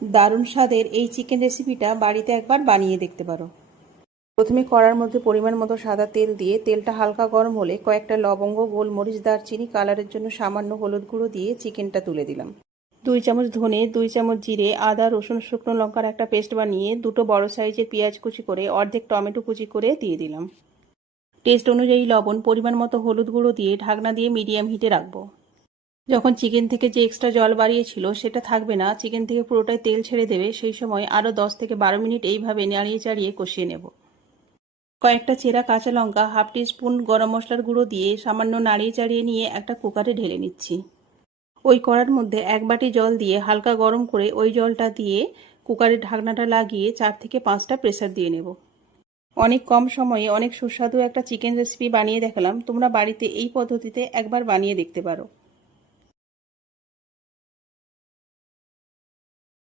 দারুণ স্বাদের এই চিকেন রেসিপিটা বাড়িতে একবার বানিয়ে দেখতে পারো। প্রথমে কড়ার মধ্যে পরিমাণ মতো সাদা তেল দিয়ে তেলটা হালকা গরম হলে কয়েকটা লবঙ্গ, গোলমরিচ, দারচিনি, কালারের জন্য সামান্য হলুদ গুঁড়ো দিয়ে চিকেনটা তুলে দিলাম। 2 চামচ ধনে, 2 চামচ জিরে, আদা, রসুন, শুকনো লঙ্কার একটা পেস্ট বানিয়ে, দুটো বড় সাইজের পেঁয়াজ কুচি করে, অর্ধেক টমেটো কুচি করে দিয়ে দিলাম। টেস্ট অনুযায়ী লবণ, পরিমাণ মতো হলুদ গুঁড়ো দিয়ে ঢাকনা দিয়ে মিডিয়াম হিটে রাখবো। যখন চিকেন থেকে যে এক্সট্রা জল বাড়িয়েছিল সেটা থাকবে না, চিকেন থেকে পুরোটাই তেল ছেড়ে দেবে, সেই সময় আরও 10 থেকে 12 মিনিট এইভাবে নাড়িয়ে চাড়িয়ে কষিয়ে নেব। কয়েকটা চেরা কাঁচা লঙ্কা, হাফ টিস্পুন গরম মশলার গুঁড়ো দিয়ে সামান্য নাড়িয়ে চাড়িয়ে নিয়ে একটা কুকারে ঢেলে নিচ্ছি। ওই কড়ার মধ্যে 1 বাটি জল দিয়ে হালকা গরম করে ওই জলটা দিয়ে কুকারের ঢাকনাটা লাগিয়ে 4 থেকে 5টা প্রেসার দিয়ে নেব। অনেক কম সময়ে অনেক সুস্বাদু একটা চিকেন রেসিপি বানিয়ে দেখালাম। তোমরা বাড়িতে এই পদ্ধতিতে একবার বানিয়ে দেখতে পারো।